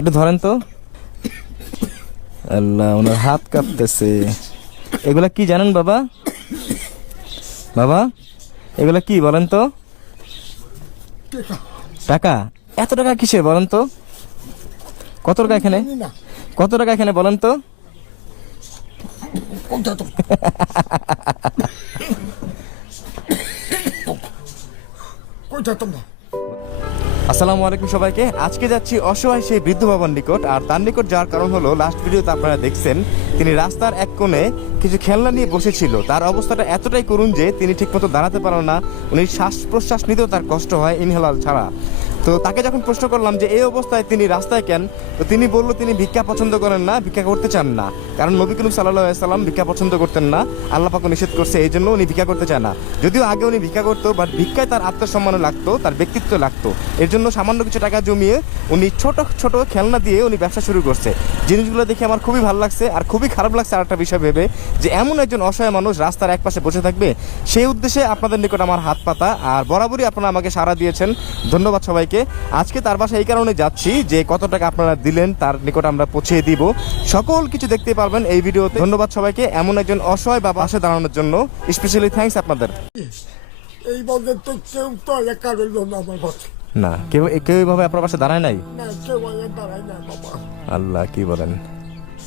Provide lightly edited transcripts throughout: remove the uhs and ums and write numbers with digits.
একটু ধরেন তো। আল্লাহ, ওনার হাত কাঁপতেছে। এগুলা কি জানেন বাবা? বাবা, এগুলা কি বলেন তো? টাকা? এত টাকা কিসে বলেন তো? কত টাকা এখানে? কত টাকা এখানে বলেন তো? আসসালামু আলাইকুম সবাইকে। আজকে যাচ্ছি অসহায় সেই বৃদ্ধ বাবার নিকট। আর তার নিকট যাওয়ার কারণ হলো, লাস্ট ভিডিওতে আপনারা দেখছেন তিনি রাস্তার এক কোণে কিছু খেলনা নিয়ে বসেছিল। তার অবস্থাটা এতটাই করুণ যে তিনি ঠিকমতো দাঁড়াতে পারেন না। উনি শ্বাস প্রশ্বাস নিতেও তার কষ্ট হয় ইনহেলার ছাড়া। তো তাকে যখন প্রশ্ন করলাম যে এই অবস্থায় তিনি রাস্তায় কেন, তো তিনি বললো তিনি ভিক্ষা পছন্দ করেন না, ভিক্ষা করতে চান না। কারণ নবী করিম সাল্লাল্লাহু আলাইহি সাল্লাম ভিক্ষা পছন্দ করতেন না, আল্লাহ পাক নিষেধ করছে, এই জন্য উনি ভিক্ষা করতে চায় না। যদিও আগে উনি ভিক্ষা করতো, বাট ভিক্ষায় তার আত্মসম্মান লাগতো, তার ব্যক্তিত্ব লাগতো। এর জন্য সামান্য কিছু টাকা জমিয়ে উনি ছোট ছোট খেলনা দিয়ে উনি ব্যবসা শুরু করছে। জিনিসগুলো দেখে আমার খুবই ভালো লাগছে। আর খুবই খারাপ লাগছে আরেকটা বিষয় ভেবে, যে এমন একজন অসহায় মানুষ রাস্তার এক পাশে বসে থাকবে। সেই উদ্দেশ্যে আপনাদের নিকট আমার হাত পাতা। আর বরাবরই আপনারা আমাকে সাড়া দিয়েছেন, ধন্যবাদ সবাইকে। আজকে তার বাসায় এই কারণে যাচ্ছি যে কত টাকা আপনারা দিলেন তার নিকট আমরা পৌঁছে দিব। সকল কিছু দেখতে পারবেন এই ভিডিওতে। ধন্যবাদ সবাইকে এমন একজন অসহায় বাবা পাশে দাঁড়ানোর জন্য। স্পেশালি থ্যাঙ্কস আপনাদের। এই বছর তো কেউ তো একা রইল না আমার পাশে। না, কেউ কেউ এইভাবে আপনার পাশে দাঁড়ায় নাই? না, কেউ আগে দাঁড়ায় না বাবা। আল্লাহ, কি বলেন?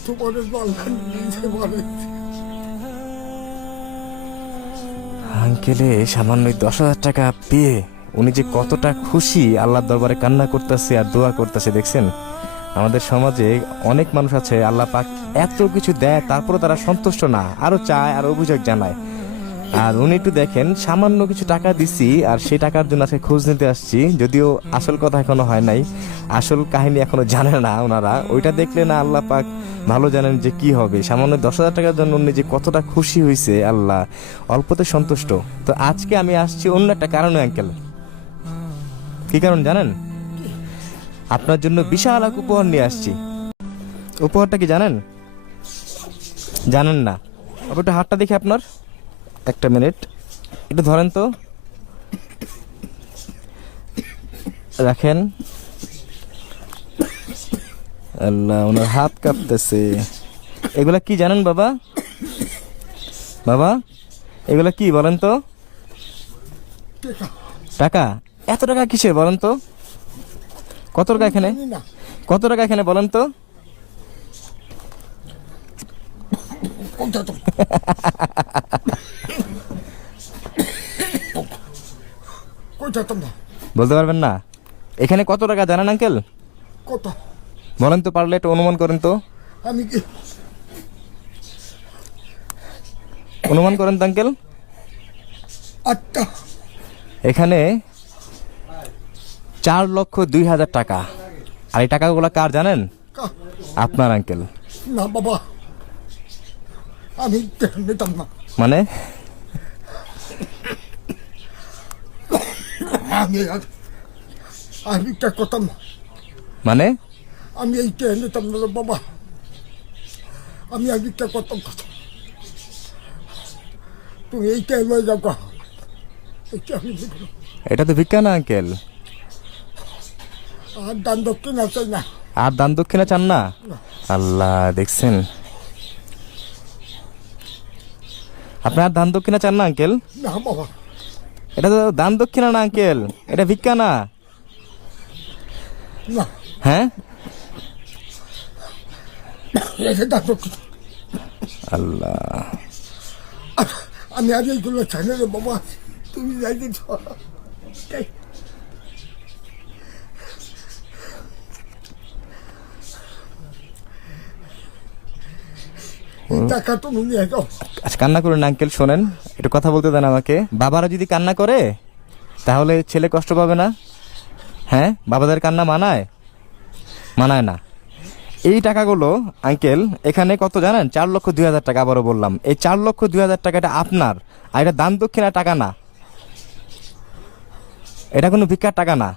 তোমাদের বলবেন নিজে বলে। আঙ্কেলে সামান্য 10,000 টাকা পেয়ে উনি যে কতটা খুশি, আল্লাহর দরবারে কান্না করতেছে আর দোয়া করতেছে। দেখছেন, আমাদের সমাজে অনেক মানুষ আছে আল্লাহ পাক এত কিছু দেয়, তারপরে তারা সন্তুষ্ট না, আরো চায় আর অভিযোগ জানায়। আর উনি একটু দেখেন, সামান্য কিছু টাকা দিছি আর সেই টাকার জন্য আজকে খোঁজ নিতে আসছি। যদিও আসল কথা এখনো হয় নাই, আসল কাহিনী এখনো জানে না ওনারা। ওইটা দেখলে না আল্লাহ পাক ভালো জানেন যে কি হবে। সামান্য 10,000 টাকার জন্য উনি যে কতটা খুশি হয়েছে, আল্লাহ অল্পতে সন্তুষ্ট। তো আজকে আমি আসছি অন্য একটা কারণে আঙ্কেল। কি কারণ জানেন? আপনার জন্য বিশাল এক উপহার নিয়ে আসছি। উপহারটা কি জানেন? জানেন না? একটু হাতটা দেখি আপনার। একটা মিনিট, একটু ধরেন তো। রাখেন। আল্লাহ, ওনার হাত কাঁপতেছে। এগুলা কি জানেন বাবা? বাবা, এগুলা কি বলেন তো? টাকা? এত টাকা কিসে বলেন তো? কত টাকা এখানে? কত টাকা এখানে বলেন তো? বলতে পারবেন না? এখানে কত টাকা জানেন আঙ্কেল? কত বলেন তো, পারলে একটু অনুমান করেন তো। আমি কি অনুমান করেন তো আঙ্কেল। আটটা। এখানে 4,02,000 টাকা। আর এই টাকাগুলো কার জানেন? আপনার আঙ্কেল। না বাবা, আমি নিতাম না। মানে? আমি একটা কথা, মানে? আমি এইটা নিতাম না বাবা। আমি আর একটা কথা, তুমি এইটা লয়ে যাও। এইটা আমি নিব না। এটা তো ভিক্ষা না আঙ্কেল। আর দান দক্ষিণ আছে না। আর দান দক্ষিণা চান না? আল্লাহ, দেখছেন, আপনার দান দক্ষিণা চান না আঙ্কেল? না বাবা, এটা তো দান দক্ষিণা না আঙ্কেল, এটা ভিক্ষা না। না। হ্যাঁ, এটা দান দক্ষিণ। আল্লাহ, আমি আজ এইগুলো চাই না রে বাবা। তুমি যাই দিচ্ছ টাকা তুমি নিয়ে যাও। আচ্ছা, কান্না করুন না আঙ্কেল, শোনেন, একটু কথা বলতে দেন আমাকে। বাবারা যদি কান্না করে তাহলে ছেলে কষ্ট পাবে না? হ্যাঁ, বাবাদের কান্না মানায়? মানায় না। এই টাকাগুলো আঙ্কেল এখানে কত জানেন? 4,02,000 টাকা। আবারও বললাম, এই 4,02,000 টাকাটা আপনার। আর এটা দান দক্ষিণা টাকা না, এটা কোনো ভিক্ষার টাকা না।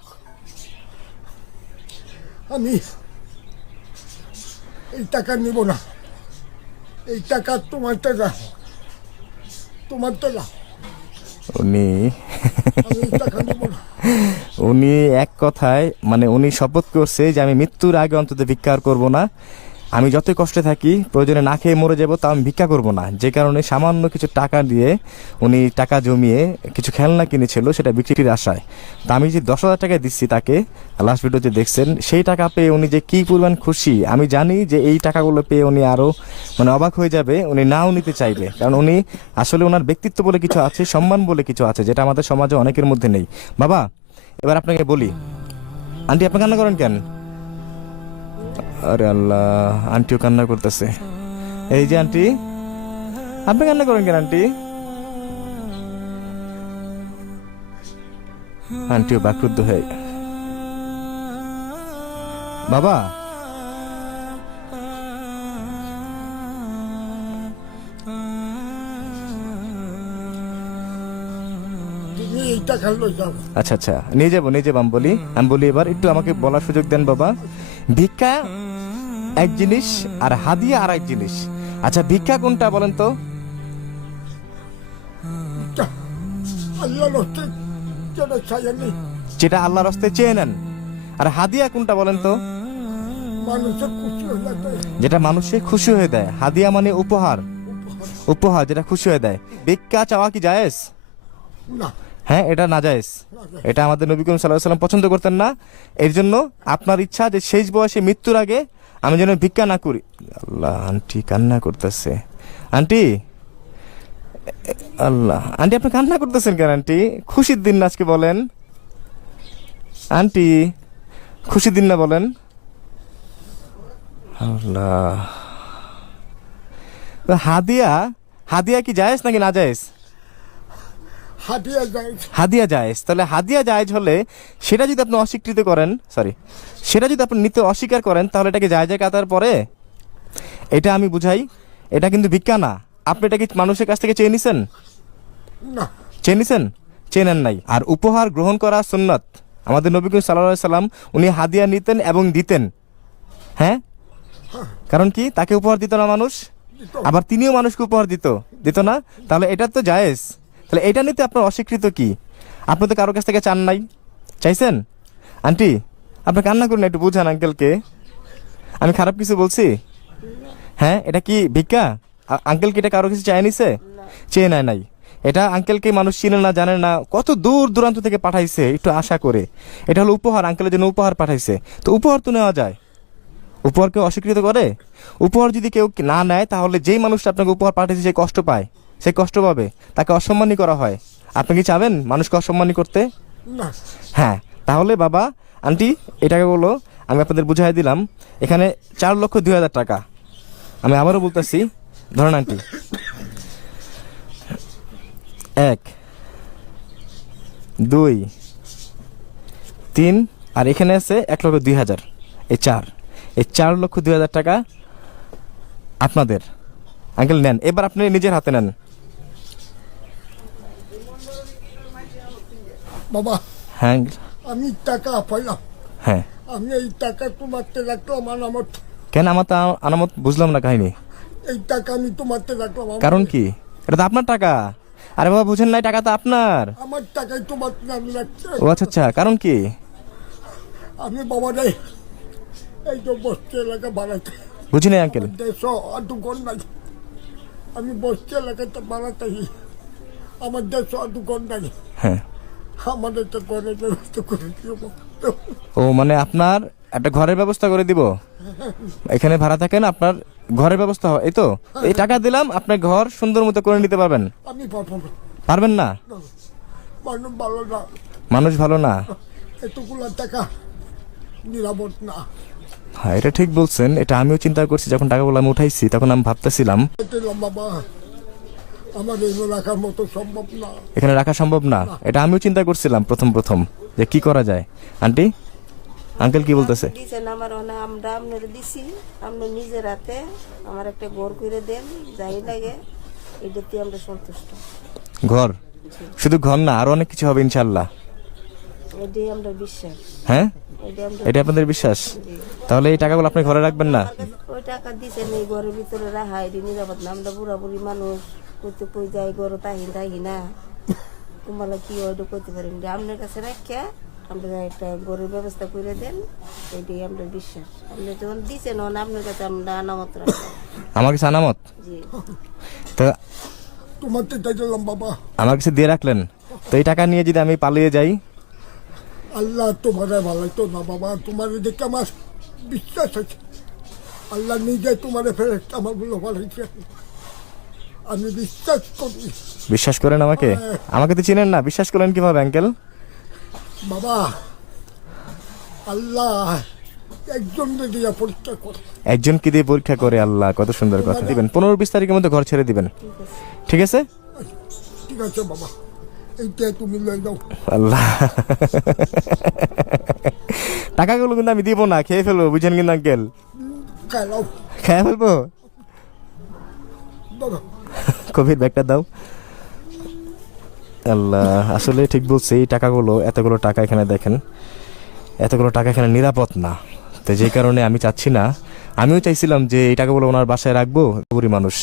আমি এই টাকা নিব না। এই টাকা তোমার টাকা, তোমার টাকা। উনি আমি এই টাকা নিব না। উনি এক কথায় মানে উনি শপথ করছে যে আমি মৃত্যুর আগে অন্তত ভিক্ষা আর করবো না, আমি যতই কষ্টে থাকি প্রয়োজনে না খেয়ে মরে যাবো তাও আমি ভিক্ষা করবো না। যে কারণে সামান্য কিছু টাকা দিয়ে উনি টাকা জমিয়ে কিছু খেলনা কিনেছিল সেটা বিক্রির আশায়। তা আমি যে 10,000 টাকা দিচ্ছি তাকে, লাস্ট ভিডিওতে দেখছেন, সেই টাকা পেয়ে উনি যে কী পরিমাণ খুশি। আমি জানি যে এই টাকাগুলো পেয়ে উনি আরও মানে অবাক হয়ে যাবে, উনি নাও নিতে চাইবে, কারণ উনি আসলে ওনার ব্যক্তিত্ব বলে কিছু আছে, সম্মান বলে কিছু আছে, যেটা আমাদের সমাজে অনেকের মধ্যে নেই। বাবা এবার আপনাকে বলি, আন্টি আপনি কান্না করেন কেন? আরে আল্লাহ, আন্টিও কান্না করতেছে। এই যে আন্টি, আপনি কান্না করেন কেন আন্টি? আন্টিও বাকরুদ্ধ হয়ে, বাবা তুমি এই টাকা লই যাও। আচ্ছা আচ্ছা নিয়ে যাবো আমি বলি এবার একটু আমাকে বলার সুযোগ দেন বাবা। ভিক্ষা এক জিনিস আর হাদিয়া আর এক জিনিস। আচ্ছা ভিক্ষা কোনটা বলেন তো? আল্লাহ রস্তে যেটা চাইনি, যেটা আল্লাহর রাস্তায় চেয়ে নেন। আর হাদিয়া কোনটা বলেন তো? মানুষের খুশি হয়ে যায়। যেটা মানুষে খুশি হয়ে দেয়। হাদিয়া মানে উপহার, উপহার যেটা খুশি হয়ে দেয়। ভিক্ষা চাওয়া কি জায়েজ? না, হ্যাঁ এটা নাজায়েজ। এটা আমাদের নবী করিম সাল্লাল্লাহু আলাইহি ওয়াসাল্লাম পছন্দ করতেন না। এর জন্য আপনার ইচ্ছা যে শেষ বয়সে মৃত্যুর আগে আমি যেন ভিক্ষা না করি। আল্লাহ, আন্টি কান্না করতেছে। আন্টি, আল্লাহ আন্টি আপনি কান্না করতেছেন কেন আন্টি? খুশির দিন না আজকে, বলেন আন্টি, খুশির দিন না বলেন? আল্লাহ, হাদিয়া, হাদিয়া কি জায়েজ নাকি না জায়েজ? হাতিয়া যায়। হাদিয়া জায়েজ। তাহলে হাদিয়া জায়েজ হলে সেটা যদি আপনি অস্বীকৃত করেন, সেটা যদি আপনি নিতে অস্বীকার করেন, তাহলে এটাকে জায়েজের কাতার পরে? এটা আমি বুঝাই, এটা কিন্তু ভিক্ষা না। আপনি এটা কি মানুষের কাছ থেকে চেয়ে নিছেন? না, চেয়ে নিছেন? চেয়ে নেন নাই। আর উপহার গ্রহণ করা সুন্নাত। আমাদের নবী করিম সাল্লাল্লাহু আলাইহি সাল্লাম উনি হাদিয়া নিতেন এবং দিতেন। হ্যাঁ, কারণ কি তাকে উপহার দিত না মানুষ, আবার তিনিও মানুষকে উপহার দিত না। তাহলে এটা তো জায়েজ। তাহলে এটা নিতে আপনার অস্বীকৃত কি? আপনি তো কারোর কাছ থেকে চান নাই, চাইছেন? আন্টি আপনি কান্না করুন, একটু বুঝান আঙ্কেলকে। আমি খারাপ কিছু বলছি? হ্যাঁ, এটা কি ভিক্ষা? আঙ্কেল কি এটা কারো কিছু চাই নিছে? চেয়ে নেয় নাই। এটা আঙ্কেলকে মানুষ চিনে না, জানে না, কত দূর দূরান্ত থেকে পাঠাইছে একটু আশা করে। এটা হলো উপহার, আঙ্কেলের জন্য উপহার পাঠাইছে। তো উপহার তো নেওয়া যায়, উপহার কেউ অস্বীকৃত করে? উপহার যদি কেউ না নেয়, তাহলে যেই মানুষটা আপনাকে উপহার পাঠিয়েছে সে কষ্ট পায়, সে কষ্ট পাবে, তাকে অসম্মানই করা হয়। আপনি কি চাবেন মানুষকে অসম্মানই করতে? না। হ্যাঁ, তাহলে বাবা আন্টি এটাকে বলো, আমি আপনাদের বুঝাই দিলাম। এখানে 4,02,000 টাকা। আমি আবারও বলতেছি, ধরেন আন্টি 1 2 3 আর এখানে আছে 1,02,000। এই 4,02,000 টাকা আপনাদের। আঙ্কেল নেন, এবার আপনি নিজের হাতে নেন। বাবা, হ্যাঁ আমি টাকা পাইলাম, হ্যাঁ। আমি এই টাকা তোমারতে রাখলাম আনামত। কেন আমার তা আনামত? বুঝলাম না কাহিনী। এই টাকা আমি তোমারতে রাখলাম। কারণ কি? এটা তো আপনার টাকা। আরে বাবা বুঝেন নাই, টাকা তো আপনার। আমার টাকাই তোমার আমি রাখছি। ও আচ্ছা আচ্ছা, কারণ কি? আমি বাবা রে এই তো বস্তি এলাকা বাড়াতে বুঝি নাই আঙ্কেল। দেশ আর দোকান নাই। আমি বস্তি এলাকাতে বাড়াতে, আমার দেশ আর দোকান নাই। হ্যাঁ, আমাদের তো ঘরের ব্যবস্থা করে দিও। ও মানে আপনার একটা ঘরের ব্যবস্থা করে দিব। এখানে ভাড়া থাকেন, আপনার ঘরের ব্যবস্থা হয়, এই তো। এই টাকা দিলাম, আপনার ঘর সুন্দর মতো করে নিতে পারবেন। আমি পারবো না। পারবেন না? মানুষ ভালো না, মানুষ ভালো না? এতগুলা টাকা নিরাপদ না। হ্যাঁ এটা ঠিক বলছেন। এটা আমিও চিন্তা করছি, যখন টাকাগুলো আমি উঠাইছি তখন আমি ভাবতেছিলাম বাবা আমার এগুলো রাখার মতো সম্ভব না, এখানে রাখা সম্ভব না। এটা আমিও চিন্তা করছিলাম প্রথম যে কি করা যায়। আন্টি আঙ্কেল কি বলতেছে? দিছেন আমার আমরা আপনারা দিছি, আপনি নিজের হাতে আমার একটা ঘর করে দেন, যাই লাগে এটাতে আমরা সন্তুষ্ট। ঘর? শুধু ঘর না, আরো অনেক কিছু হবে ইনশাল্লাহ। এটাই আমরা বিশ্বাস। হ্যাঁ, এটা আমরা এটা আপনাদের বিশ্বাস? তাহলে এই টাকাগুলো আপনি ঘরে রাখবেন না? ওই টাকা দিছেন এই ঘরের ভিতরে রাখা, এটি নিরাপদ না। আমরা বুড়া বুড়ি মানুষ, করতে কই যাই ঘর তাহি না, কুমালা কি ওইটা করতে পারেন যে আপনার কাছে রাখিয়া আমরা একটা গরুর ব্যবস্থা করে দেন, এটাই আমরা বিশ্বাস। আপনি যখন দিচ্ছেন আপনার কাছে আমরা আনামত রাখলাম। আমার কাছে আনামত জি তো তোমার তো দিলাম বাবা। আমার কাছে দিয়ে রাখলেন, তো এই টাকা নিয়ে যদি আমি পালিয়ে যাই? আল্লাহ তোমার ভালো না বাবা, তোমার দেখে আমার বিশ্বাস আছে। আল্লাহ নিজে তোমার ফেরত আমার বলে ভালোইছে, আমি বিশ্বাস করি। বিশ্বাস করেন আমাকে? আমাকে তো চিনেন না, বিশ্বাস করেন কিভাবে আঙ্কেল? বাবা আল্লাহ একজনকে দিয়ে পরীক্ষা করে। একজনকে দিয়ে পরীক্ষা করে আল্লাহ, কত সুন্দর কথা। দিবেন 15-20 তারিখের মধ্যে ঘর ছেড়ে দিবেন, ঠিক আছে? ঠিক আছে বাবা, এইটা তুমি লয়ে যাও। আল্লাহ টাকাগুলো কিন্তু আমি দিব না, খেয়ে ফেলবো, বুঝছেন কিন্তু আঙ্কেল? খাইলাও খেয়ে ফেলবো। দাদা কোভিড ব্যাগটা দাও। আল্লাহ, আসলে ঠিক বলছে, এই টাকাগুলো, এতগুলো টাকা এখানে দেখেন, এতগুলো টাকা এখানে নিরাপদ না। তো যে কারণে আমি চাচ্ছি না, আমিও চাইছিলাম যে এই টাকাগুলো ওনার বাসায় রাখবো, গরিব মানুষ।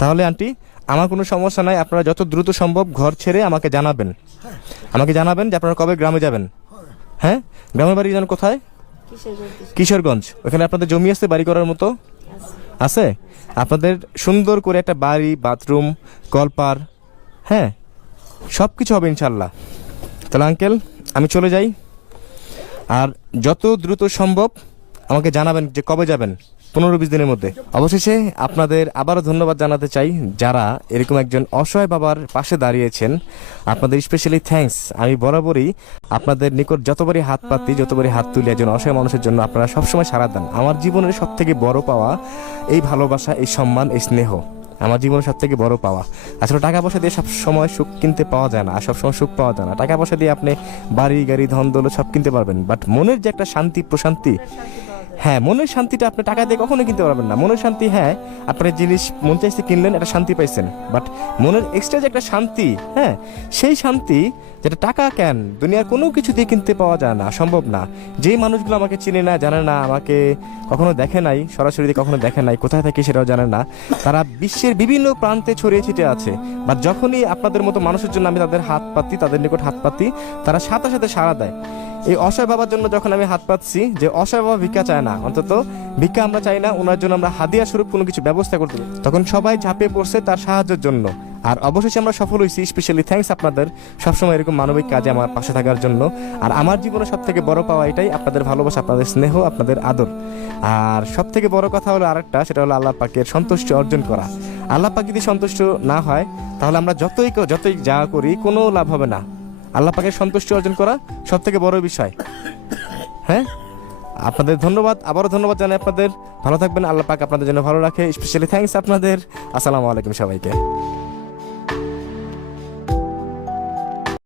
তাহলে আন্টি আমার কোনো সমস্যা নাই, আপনারা যত দ্রুত সম্ভব ঘর ছেড়ে আমাকে জানাবেন, আমাকে জানাবেন যে আপনারা কবে গ্রামে যাবেন। হ্যাঁ, গ্রামের বাড়ি যেন কোথায়? কিশোরগঞ্জ। ওখানে আপনাদের জমি আছে বাড়ি করার মতো? আছে। আপনাদের সুন্দর করে একটা বাড়ি, বাথরুম, কলপার, হ্যাঁ সব কিছু হবে ইনশাল্লাহ। তাহলে আঙ্কেল আমি চলে যাই, আর যত দ্রুত সম্ভব আমাকে জানাবেন যে কবে যাবেন, 15-20 দিনের মধ্যে। অবশেষে আপনাদের আবারও ধন্যবাদ জানাতে চাই, যারা এরকম একজন অসহায় বাবার পাশে দাঁড়িয়েছেন। আপনাদের স্পেশালি থ্যাঙ্কস। আমি বরাবরই আপনাদের নিকট যতবারই হাত পাতি, যতবারই হাত তুলি একজন অসহায় মানুষের জন্য, আপনারা সবসময় সাড়া দেন। আমার জীবনের সব থেকে বড় পাওয়া এই ভালোবাসা, এই সম্মান, এই স্নেহ আমার জীবনের সব থেকে বড় পাওয়া। আসলে টাকা পয়সা দিয়ে সব সময় সুখ কিনতে পাওয়া যায় না, আর সবসময় সুখ পাওয়া যায় না। টাকা পয়সা দিয়ে আপনি বাড়ি, গাড়ি, ধন দৌলত সব কিনতে পারবেন, বাট মনের যে একটা শান্তি, প্রশান্তি, হ্যাঁ মনের শান্তিটা আপনি টাকা দিয়ে কখনো কিনতে পারবেন না। মনের শান্তি, হ্যাঁ আপনার জিনিস মন চাইছে কিনলেন, একটা শান্তি পাইছেন, বাট মনের এক্সট্রা যে একটা শান্তি, হ্যাঁ সেই শান্তি যেটা টাকা কেন দুনিয়ার কোনো কিছু দিয়ে কিনতে পাওয়া যায় না, সম্ভব না। যেই মানুষগুলো আমাকে চিনে না, জানে না, আমাকে কখনো দেখে নাই, সরাসরি কখনো দেখে নাই, কোথায় থাকে সেটাও জানে না, তারা বিশ্বের বিভিন্ন প্রান্তে ছড়িয়ে ছিটে আছে, বাট যখনই আপনাদের মতো মানুষের জন্য আমি তাদের হাত পাতি, তাদের নিকট হাত পাতি, তারা সাথে সাথে সাড়া দেয়। এই অসহায় বাবার জন্য যখন আমি হাত পাচ্ছি, যে অসহায় বাবা ভিক্ষা চায় না, অন্তত ভিক্ষা আমরা চাই না, ওনার জন্য আমরা হাদিয়া স্বরূপ কোনো কিছু ব্যবস্থা করতে, তখন সবাই ঝাঁপিয়ে পড়ছে তার সাহায্যের জন্য। আর অবশেষে আমরা সফল হয়েছি। স্পেশালি থ্যাঙ্কস আপনাদের সবসময় এরকম মানবিক কাজে আমার পাশে থাকার জন্য। আর আমার জীবনে সব থেকে বড় পাওয়া এটাই, আপনাদের ভালোবাসা, আপনাদের স্নেহ, আপনাদের আদর। আর সব থেকে বড় কথা হলো আরেকটা, সেটা হলো আল্লাহ পাকের সন্তুষ্টি অর্জন করা। আল্লাহ পাক যদি সন্তুষ্ট না হয়, তাহলে আমরা যতই যা করি কোনো লাভ হবে না। আল্লাহ পাকের সন্তুষ্টি অর্জন করা সব থেকে বড় বিষয়। হ্যাঁ, আপনাদের ধন্যবাদ, আবারও ধন্যবাদ জানাই আপনাদের। ভালো থাকবেন, আল্লাহ পাক আপনাদের জন্য ভালো রাখে। স্পেশালি থ্যাঙ্কস আপনাদের। আসসালামু আলাইকুম সবাইকে।